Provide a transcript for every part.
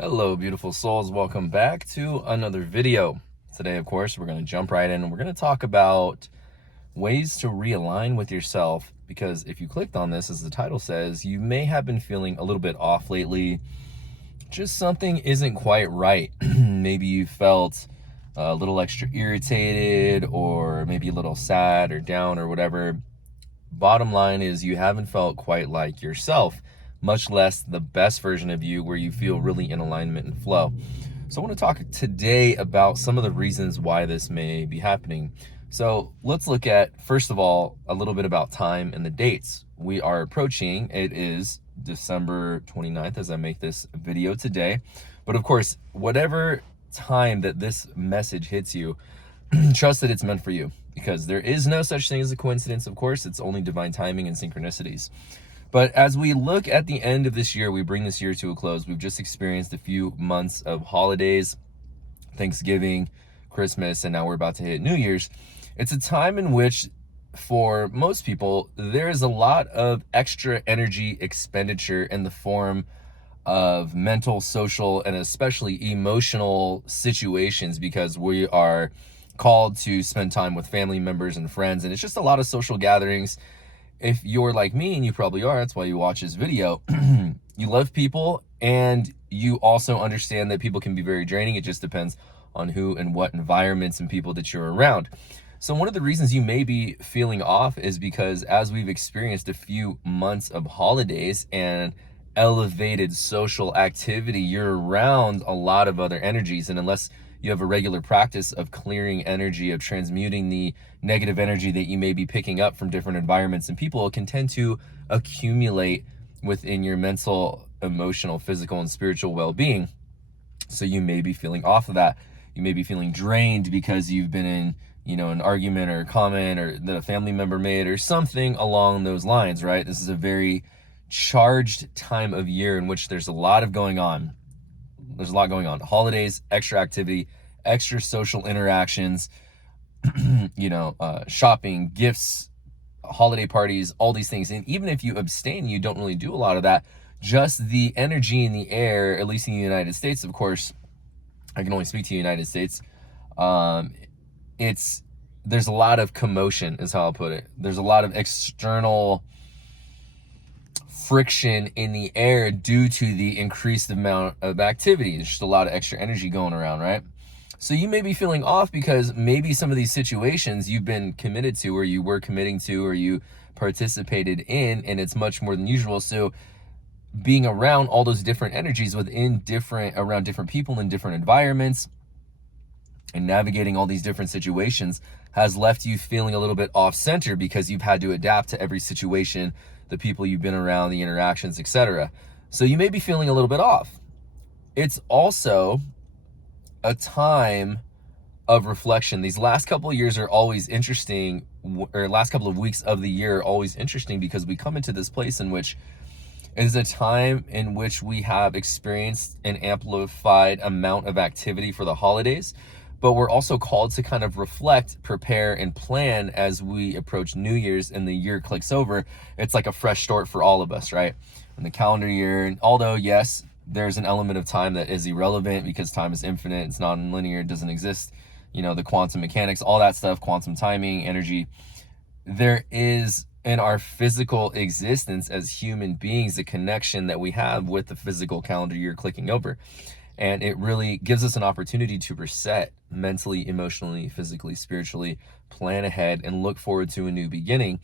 Hello, beautiful souls. Welcome back to another video. Today, of course, we're going to jump right in and we're going to talk about ways to realign with yourself. Because if you clicked on this, as the title says, you may have been feeling a little bit off lately. Just something isn't quite right. Maybe you felt a little extra irritated, or maybe a little sad or down or whatever. Bottom line is you haven't felt quite like yourself, much less the best version of you where you feel really in alignment and flow. So I want to talk today about some of the reasons why this may be happening. So let's look at, first of all, a little bit about time and the dates. We are approaching, it is December 29th as I make this video today. But of course, whatever time that this message hits you, trust that it's meant for you, because there is no such thing as a coincidence. Of course, it's only divine timing and synchronicities. But as we look at the end of this year, we bring this year to a close. We've just experienced a few months of holidays, Thanksgiving, Christmas, and now we're about to hit New Year's. It's a time in which, for most people, there is a lot of extra energy expenditure in the form of mental, social, and especially emotional situations, because we are called to spend time with family members and friends, and it's just a lot of social gatherings. If you're like me, and you probably are, that's why you watch this video, you love people, and you also understand that people can be very draining. It just depends on who and what environments and people that you're around. So one of the reasons you may be feeling off is because as we've experienced a few months of holidays and elevated social activity, you're around a lot of other energies, and unless you have a regular practice of clearing energy, of transmuting the negative energy that you may be picking up from different environments and people, it can tend to accumulate within your mental, emotional, physical, and spiritual well-being. So you may be feeling off of that. You may be feeling drained because you've been in, an argument or a comment or that a family member made or something along those lines, right? This is a very charged time of year in which there's a lot going on. Holidays, extra activity, extra social interactions, shopping, gifts, holiday parties, all these things. And even if you abstain, you don't really do a lot of that. Just the energy in the air, at least in the United States, of course, I can only speak to the United States. There's a lot of commotion, is how I'll put it. There's a lot of external friction in the air due to the increased amount of activity. There's just a lot of extra energy going around, right? So you may be feeling off because maybe some of these situations you've been committed to, or you were committing to, or you participated in, and it's much more than usual. So being around all those different energies around different people in different environments and navigating all these different situations has left you feeling a little bit off center, because you've had to adapt to every situation, the people you've been around, the interactions, etc. So you may be feeling a little bit off. It's also a time of reflection. These last couple of years are always interesting, or last couple of weeks of the year are always interesting, because we come into this place in which it is a time in which we have experienced an amplified amount of activity for the holidays, but we're also called to kind of reflect, prepare, and plan as we approach New Year's and the year clicks over. It's like a fresh start for all of us, right? In the calendar year, and although, yes, there's an element of time that is irrelevant because time is infinite, it's non-linear, it doesn't exist, the quantum mechanics, all that stuff, quantum timing, energy. There is, in our physical existence as human beings, a connection that we have with the physical calendar year clicking over. And it really gives us an opportunity to reset mentally, emotionally, physically, spiritually, plan ahead, and look forward to a new beginning.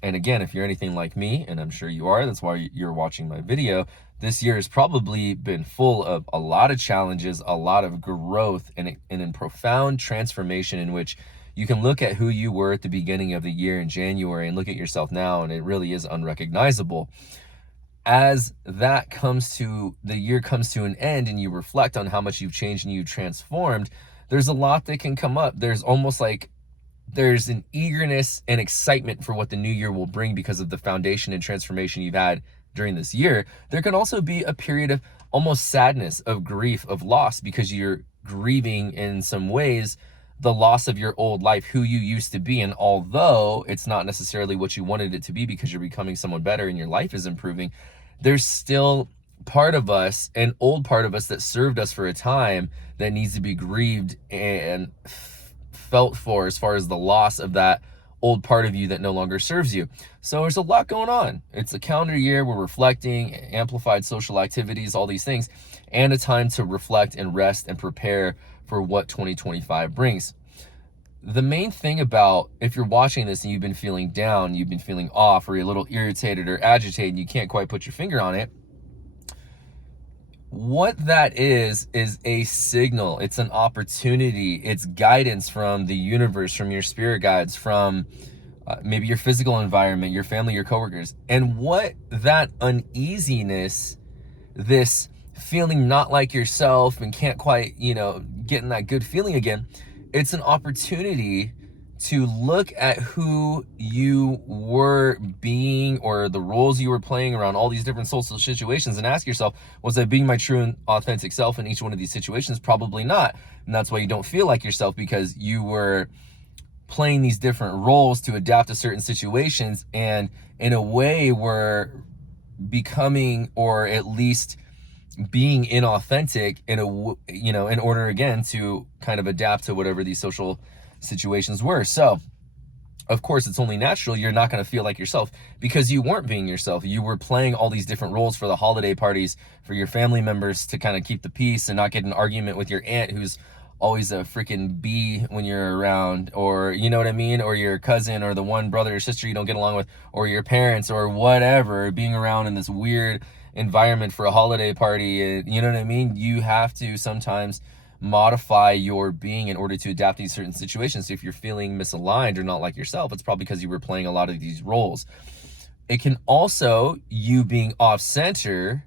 And again, if you're anything like me, and I'm sure you are, that's why you're watching my video, this year has probably been full of a lot of challenges, a lot of growth, and in profound transformation, in which you can look at who you were at the beginning of the year in January and look at yourself now, and it really is unrecognizable. As the year comes to an end and you reflect on how much you've changed and you've transformed, there's a lot that can come up. There's almost like there's an eagerness and excitement for what the new year will bring because of the foundation and transformation you've had during this year. There can also be a period of almost sadness, of grief, of loss, because you're grieving in some ways the loss of your old life, who you used to be. And although it's not necessarily what you wanted it to be because you're becoming someone better and your life is improving, there's still part of us, an old part of us that served us for a time, that needs to be grieved and felt for, as far as the loss of that old part of you that no longer serves you. So there's a lot going on. It's a calendar year. We're reflecting, amplified social activities, all these things, and a time to reflect and rest and prepare for what 2025 brings. The main thing about, if you're watching this and you've been feeling down, you've been feeling off, or you're a little irritated or agitated, and you can't quite put your finger on it, what that is a signal. It's an opportunity. It's guidance from the universe, from your spirit guides, from maybe your physical environment, your family, your coworkers. And what that uneasiness, this feeling not like yourself and can't quite, getting that good feeling again, it's an opportunity to look at who you were being, or the roles you were playing around all these different social situations, and ask yourself, was I being my true and authentic self in each one of these situations? Probably not. And that's why you don't feel like yourself, because you were playing these different roles to adapt to certain situations, and in a way were becoming, or at least being inauthentic in order again to kind of adapt to whatever these social situations were. So of course it's only natural you're not going to feel like yourself, because you weren't being yourself. You were playing all these different roles for the holiday parties, for your family members, to kind of keep the peace and not get an argument with your aunt who's always a freaking bee when you're around, or you know what I mean, or your cousin, or the one brother or sister you don't get along with, or your parents, or whatever, being around in this weird environment for a holiday party. You know what I mean? You have to sometimes modify your being in order to adapt to these certain situations. So if you're feeling misaligned or not like yourself, it's probably because you were playing a lot of these roles. It can also, you being off center,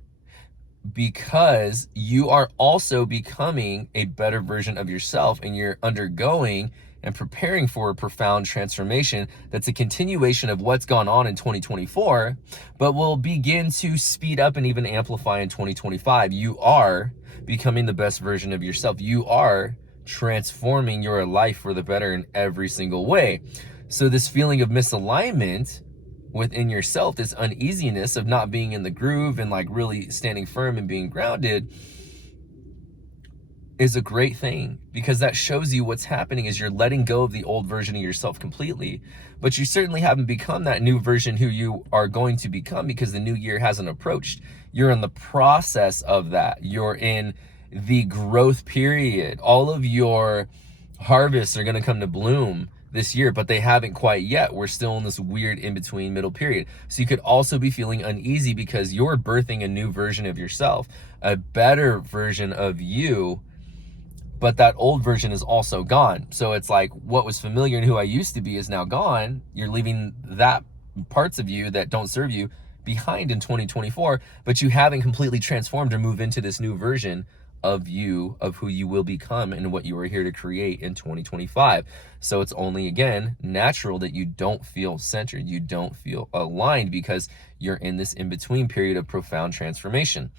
because you are also becoming a better version of yourself, and you're undergoing and preparing for a profound transformation that's a continuation of what's gone on in 2024, but will begin to speed up and even amplify in 2025. You are becoming the best version of yourself. You are transforming your life for the better in every single way. So this feeling of misalignment within yourself, this uneasiness of not being in the groove and like really standing firm and being grounded, is a great thing, because that shows you what's happening is you're letting go of the old version of yourself completely. But you certainly haven't become that new version who you are going to become, because the new year hasn't approached. You're in the process of that. You're in the growth period. All of your harvests are going to come to bloom this year, but they haven't quite yet. We're still in this weird in-between middle period. So you could also be feeling uneasy because you're birthing a new version of yourself, a better version of you, but that old version is also gone. So it's like, what was familiar and who I used to be is now gone. You're leaving that parts of you that don't serve you behind in 2024, but you haven't completely transformed or moved into this new version of you, of who you will become and what you are here to create in 2025. So it's only, again, natural that you don't feel centered, you don't feel aligned, because you're in this in-between period of profound transformation.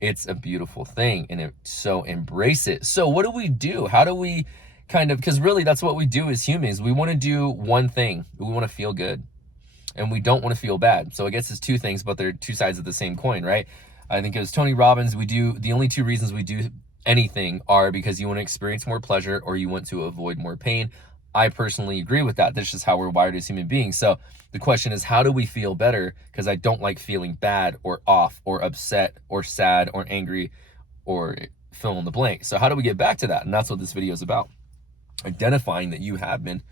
It's a beautiful thing, and so embrace it. So what do we do? How do we because really that's what we do as humans. We want to do one thing. We want to feel good, and we don't want to feel bad. So I guess it's two things, but they're two sides of the same coin, right? I think it was Tony Robbins, the only two reasons we do anything are because you want to experience more pleasure or you want to avoid more pain. I personally agree with that. That's just how we're wired as human beings. So the question is, how do we feel better? Because I don't like feeling bad or off or upset or sad or angry or fill in the blank. So how do we get back to that? And that's what this video is about. Identifying that you have been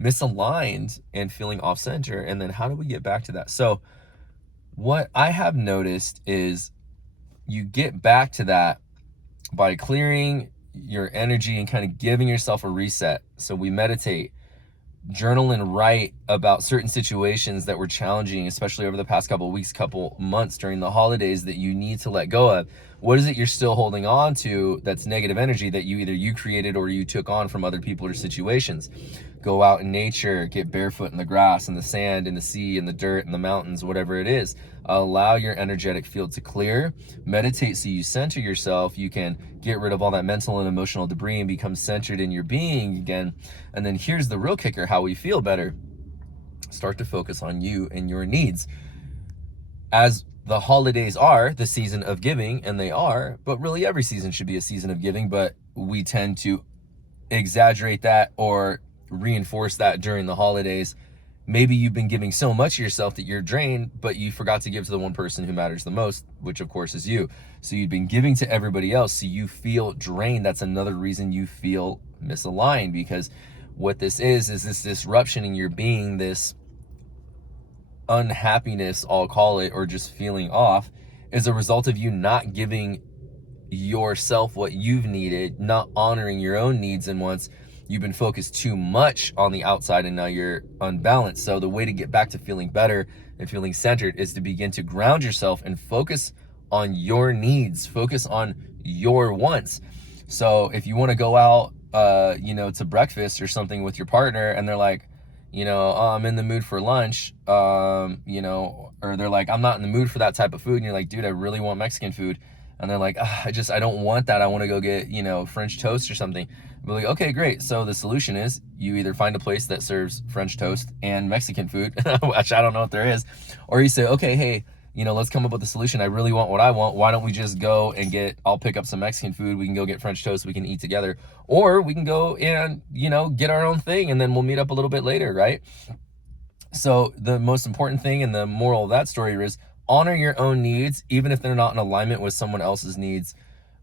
misaligned and feeling off center. And then how do we get back to that? So what I have noticed is you get back to that by clearing your energy and kind of giving yourself a reset. So we meditate, journal, and write about certain situations that were challenging, especially over the past couple of weeks, couple months during the holidays, that you need to let go of. What is it you're still holding on to that's negative energy that either you created or you took on from other people or situations? Go out in nature, get barefoot in the grass, in the sand, in the sea, in the dirt, in the mountains, whatever it is. Allow your energetic field to clear. Meditate so you center yourself. You can get rid of all that mental and emotional debris and become centered in your being again. And then here's the real kicker, how we feel better. Start to focus on you and your needs. As the holidays are the season of giving, and they are, but really every season should be a season of giving, but we tend to exaggerate that or reinforce that during the holidays. Maybe you've been giving so much of yourself that you're drained, but you forgot to give to the one person who matters the most, which of course is you. So you've been giving to everybody else, so you feel drained. That's another reason you feel misaligned, because what this is this disruption in your being, this unhappiness, I'll call it, or just feeling off, is a result of you not giving yourself what you've needed, not honoring your own needs and wants. You've been focused too much on the outside, and now you're unbalanced. So the way to get back to feeling better and feeling centered is to begin to ground yourself and focus on your needs, focus on your wants. So if you want to go out, to breakfast or something with your partner, and they're like, oh, I'm in the mood for lunch, or they're like, I'm not in the mood for that type of food. And you're like, dude, I really want Mexican food. And they're like, I don't want that. I want to go get, French toast or something. But like, okay, great. So the solution is you either find a place that serves French toast and Mexican food, which I don't know if there is, or you say, okay, hey, let's come up with a solution. I really want what I want. Why don't we just go and I'll pick up some Mexican food. We can go get French toast. We can eat together, or we can go and, get our own thing, and then we'll meet up a little bit later. Right. So the most important thing, and the moral of that story is, honor your own needs, even if they're not in alignment with someone else's needs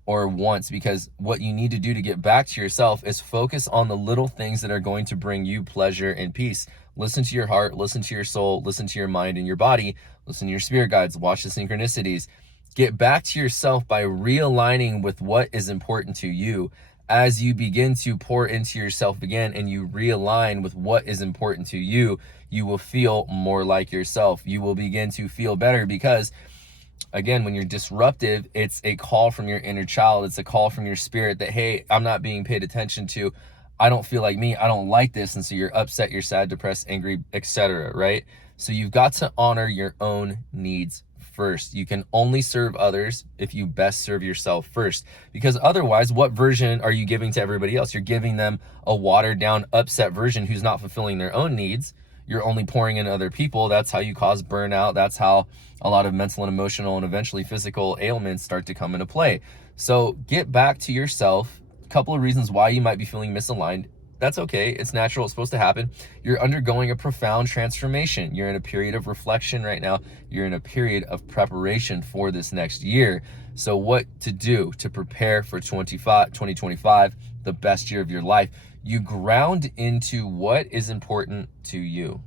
or wants, because what you need to do to get back to yourself is focus on the little things that are going to bring you pleasure and peace. Listen to your heart, listen to your soul, listen to your mind and your body, listen to your spirit guides, watch the synchronicities. Get back to yourself by realigning with what is important to you. As you begin to pour into yourself again and you realign with what is important to you, you will feel more like yourself. You will begin to feel better, because again, when you're disruptive, it's a call from your inner child. It's a call from your spirit that, hey, I'm not being paid attention to. I don't feel like me. I don't like this. And so you're upset, you're sad, depressed, angry, etc. Right? So you've got to honor your own needs first. You can only serve others if you best serve yourself first, because otherwise, what version are you giving to everybody else? You're giving them a watered down, upset version who's not fulfilling their own needs. You're only pouring in other people. That's how you cause burnout. That's how a lot of mental and emotional and eventually physical ailments start to come into play. So get back to yourself. A couple of reasons why you might be feeling misaligned. That's okay. It's natural. It's supposed to happen. You're undergoing a profound transformation. You're in a period of reflection right now. You're in a period of preparation for this next year. So what to do to prepare for 2025, the best year of your life? You ground into what is important to you.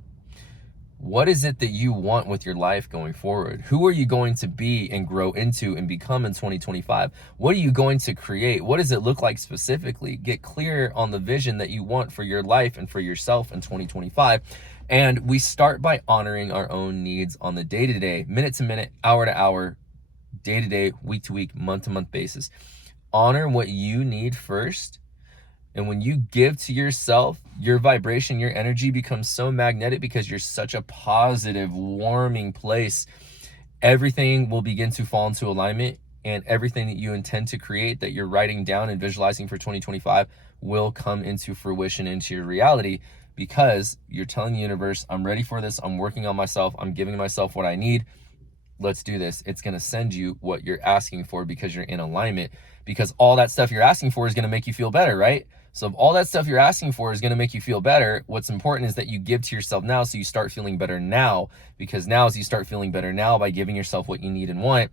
What is it that you want with your life going forward? Who are you going to be and grow into and become in 2025? What are you going to create? What does it look like specifically? Get clear on the vision that you want for your life and for yourself in 2025. And we start by honoring our own needs on the day-to-day, minute-to-minute, hour-to-hour, day-to-day, week-to-week, month-to-month basis. Honor what you need first. And when you give to yourself, your vibration, your energy becomes so magnetic because you're such a positive, warming place. Everything will begin to fall into alignment, and everything that you intend to create, that you're writing down and visualizing for 2025, will come into fruition, into your reality, because you're telling the universe, I'm ready for this. I'm working on myself. I'm giving myself what I need. Let's do this. It's going to send you what you're asking for because you're in alignment, because all that stuff you're asking for is going to make you feel better, right? So if all that stuff you're asking for is going to make you feel better, what's important is that you give to yourself now, so you start feeling better now, because now as you start feeling better now by giving yourself what you need and want,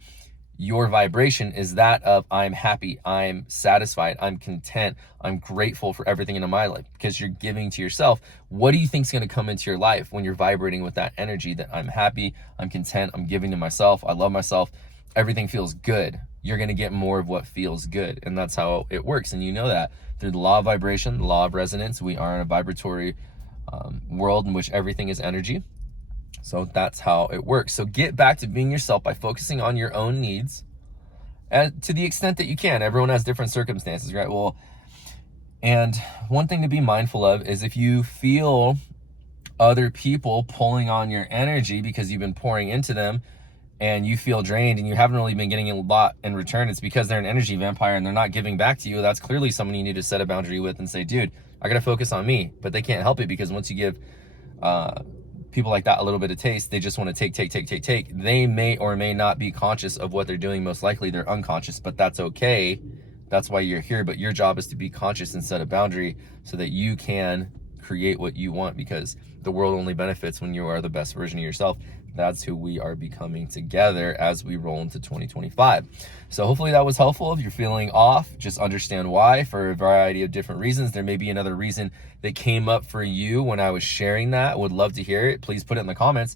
your vibration is that of I'm happy, I'm satisfied, I'm content, I'm grateful for everything in my life, because you're giving to yourself. What do you think is going to come into your life when you're vibrating with that energy that I'm happy, I'm content, I'm giving to myself, I love myself, everything feels good? You're going to get more of what feels good. And that's how it works. And you know that through the law of vibration, the law of resonance. We are in a vibratory world in which everything is energy. So that's how it works. So get back to being yourself by focusing on your own needs, and to the extent that you can. Everyone has different circumstances, right? Well, and one thing to be mindful of is if you feel other people pulling on your energy because you've been pouring into them, and you feel drained and you haven't really been getting a lot in return, it's because they're an energy vampire and they're not giving back to you. That's clearly someone you need to set a boundary with and say, dude, I got to focus on me. But they can't help it, because once you give people like that a little bit of taste. They just want to take. They may or may not be conscious of what they're doing. Most likely they're unconscious, but that's okay. That's why you're here. But your job is to be conscious and set a boundary so that you can create what you want, because the world only benefits when you are the best version of yourself. That's who we are becoming together as we roll into 2025. So hopefully that was helpful. If you're feeling off, just understand why, for a variety of different reasons. There may be another reason that came up for you when I was sharing that. Would love to hear it. Please put it in the comments.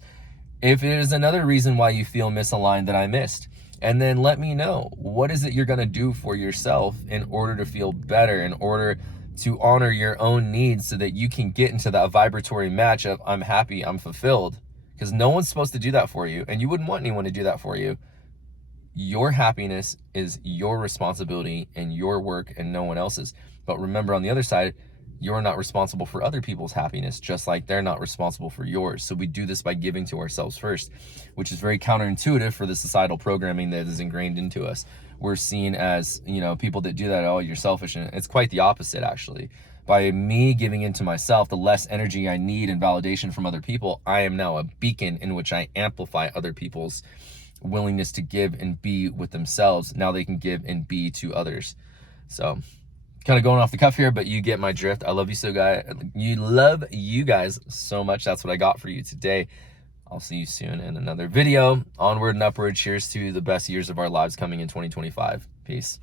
If it is another reason why you feel misaligned that I missed, and then let me know, what is it you're going to do for yourself in order to feel better, in order to honor your own needs, so that you can get into that vibratory match of I'm happy, I'm fulfilled. Because no one's supposed to do that for you, and you wouldn't want anyone to do that for you. Your happiness is your responsibility and your work and no one else's. But remember, on the other side, you're not responsible for other people's happiness, just like they're not responsible for yours. So we do this by giving to ourselves first, which is very counterintuitive for the societal programming that is ingrained into us. We're seen as, you know, people that do that, oh, you're selfish. And it's quite the opposite, actually. By me giving into myself, the less energy I need and validation from other people, I am now a beacon in which I amplify other people's willingness to give and be with themselves. Now they can give and be to others. So kind of going off the cuff here, but you get my drift. I love you you guys so much. That's what I got for you today. I'll see you soon in another video. Onward and upward. Cheers to the best years of our lives coming in 2025. Peace.